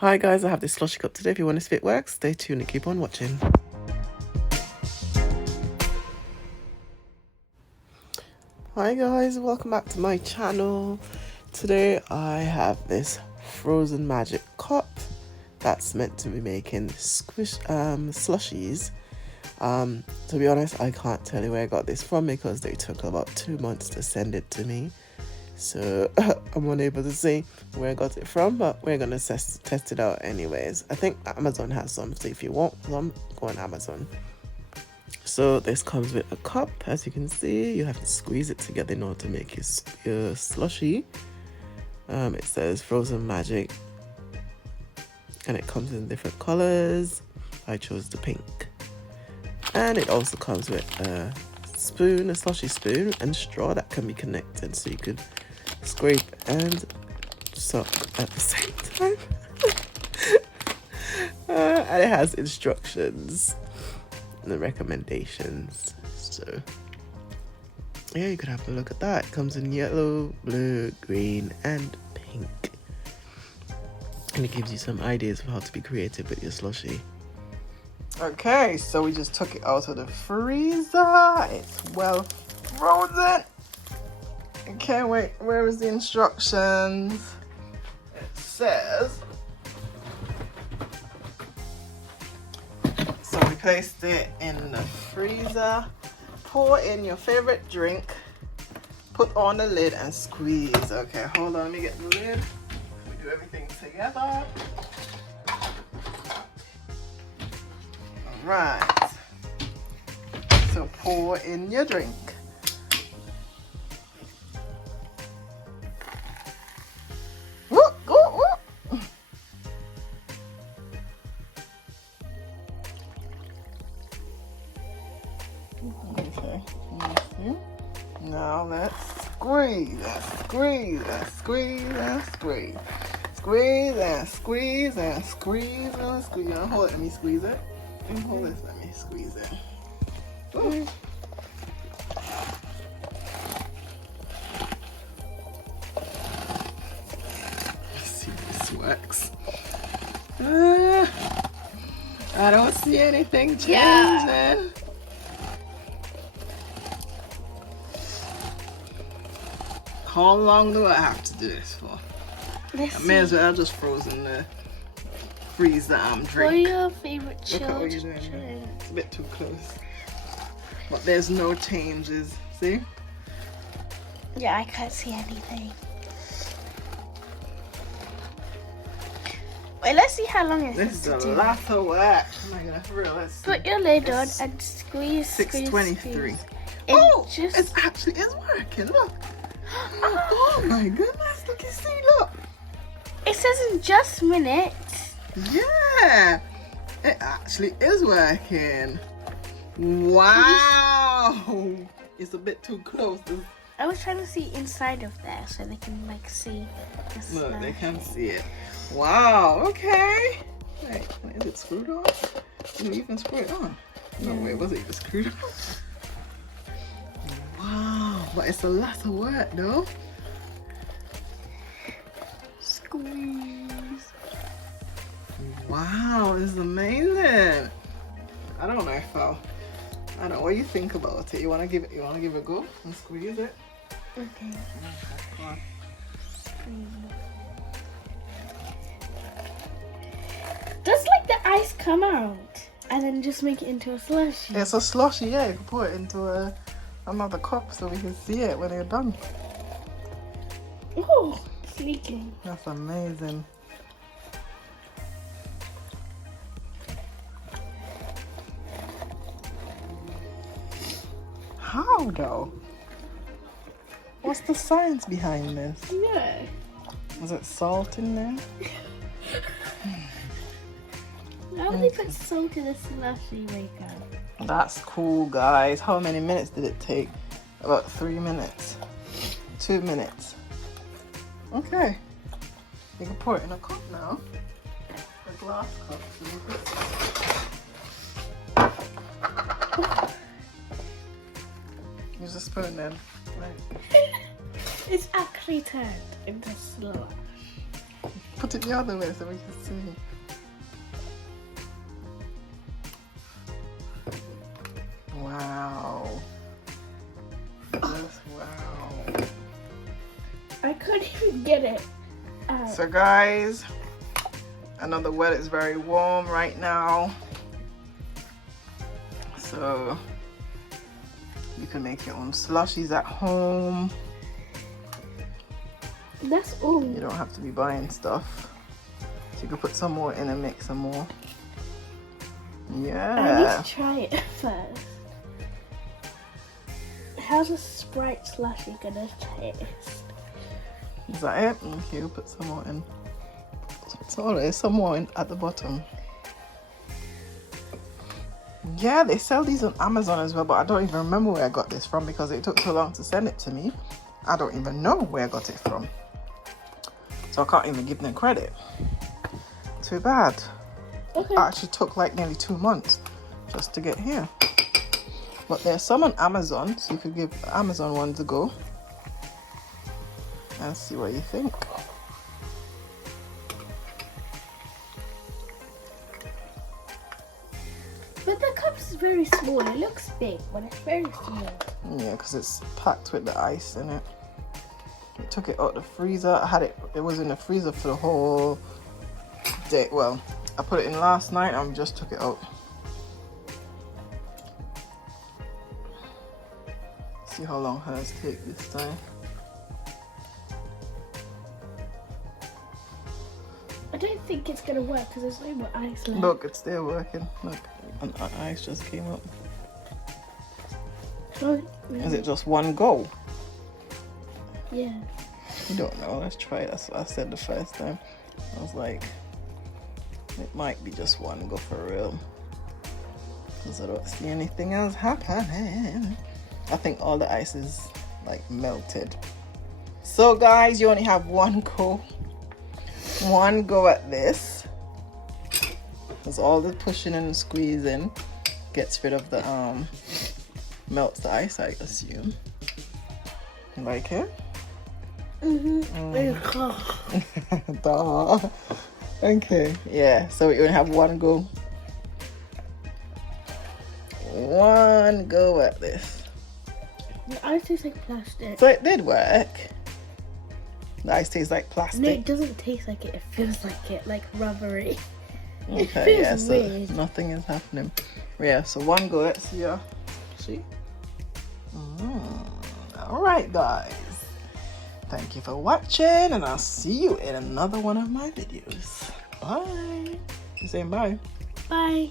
Hi guys, I have this slushy cup today. If you want to see if it works, stay tuned and keep on watching. Hi guys, welcome back to my channel. Today I have this frozen magic cup that's meant to be making slushies. To be honest, I can't tell you where I got this from because they took about 2 months to send it to me. So I'm unable to say where I got it from, but we're gonna test it out anyways. I think Amazon has some, so if you want some, go on Amazon. So this comes with a cup. As you can see, you have to squeeze it together in order to make your slushy. It says frozen magic and it comes in different colors. I chose the pink. And it also comes with a spoon, a slushy spoon, and straw that can be connected, so you could scrape and suck at the same time. And it has instructions and the recommendations. So yeah, you could have a look at that. It comes in yellow, blue, green, and pink. And it gives you some ideas of how to be creative with your slushy. Okay, so we just took it out of the freezer. It's well frozen. Okay, wait, where is the instructions? It says, so we placed it in the freezer. Pour in your favorite drink, put on the lid and squeeze. Okay, hold on, let me get the lid. We do everything together. Right, so pour in your drink. Woo, woo, woo. Okay, now let's squeeze and squeeze and squeeze and squeeze. Squeeze and squeeze and squeeze and squeeze. Now hold it, let me squeeze it. Hold this, let me squeeze it. Ooh. Let's see if this works. I don't see anything changing. Yeah. How long do I have to do this for? I may as well just frozen the freezer drink. What are your favorite children? Look at what you're doing. It's a bit too close. But there's no changes. See? Yeah, I can't see anything. Wait, let's see how long it This is is a lot of work. Oh my god, for real. Let's see. Put your lid on and squeeze. 6:23. Oh, it actually is working. Look. Oh my goodness. Look, you see, look. It says in just minutes. Yeah, it actually is working. Wow. It's a bit too close. I was trying to see inside of there so they can like see the Look, they can slushy. see it. Wow, okay. Wait, is it screwed on? Didn't we even screw it on? No, wait, was it even screwed on? Wow, but it's a lot of work though. Squeeze. Wow, this is amazing. I don't know if I don't know what you think about it. You wanna give it a go and squeeze it? Okay. Come on. Does like the ice come out and then just make it into a slushy? It's a slushy, yeah. You can put it into another cup so we can see it when you're done. Oh, it's leaking. That's amazing. How though? What's the science behind this? Yeah. Is it salt in there? How would they put salt in a slushy maker? That's cool, guys. How many minutes did it take? About 3 minutes. 2 minutes. Okay. You can pour it in a cup now. A glass cup. Use a spoon then. Right. It's actually turned into slush. Put it the other way so we can see. Wow. Just wow. I couldn't even get it out. So guys, I know the weather is very warm right now. So you can make your own slushies at home. That's all. You don't have to be buying stuff. So you can put some more in and make some more. I need Yeah. to try it first. How's a Sprite slushy gonna taste? Is that it? Okay, we'll put some more in. So there's some more in at the bottom. Yeah, they sell these on Amazon as well, but I don't even remember where I got this from because it took so long to send it to me. I don't even know where I got it from. So I can't even give them credit. Too bad. Okay. It actually took like nearly 2 months just to get here. But there's some on Amazon, so you could give Amazon ones a go and see what you think. But the cup's very small. It looks big, but it's very small. Yeah, because it's packed with the ice in it. I took it out the freezer. I had it, it was in the freezer for the whole day. Well, I put it in last night and just took it out. See how long hers take this time. I don't think it's gonna work because there's no more ice left. Look, it's still working. Look, and ice just came up. Oh, Is it just one go? yeah. You don't know. Let's try it. That's what I said the first time. I was like, it might be just one go for real. Because I don't see anything else happening. I think all the ice is like melted. So guys, you only have one go. One go at this. Because all the pushing and squeezing gets rid of the melts the ice, I assume. You like it? Duh. Okay, yeah, so we only have one go. One go at this. The ice tastes like plastic. So it did work. The ice tastes like plastic. No, it doesn't taste like it. It feels like it, like rubbery. It Okay, feels yeah, so weird. nothing is happening. Yeah, so one go, let's see. See? Alright, guys. Thank you for watching, and I'll see you in another one of my videos. Bye. You saying bye? Bye.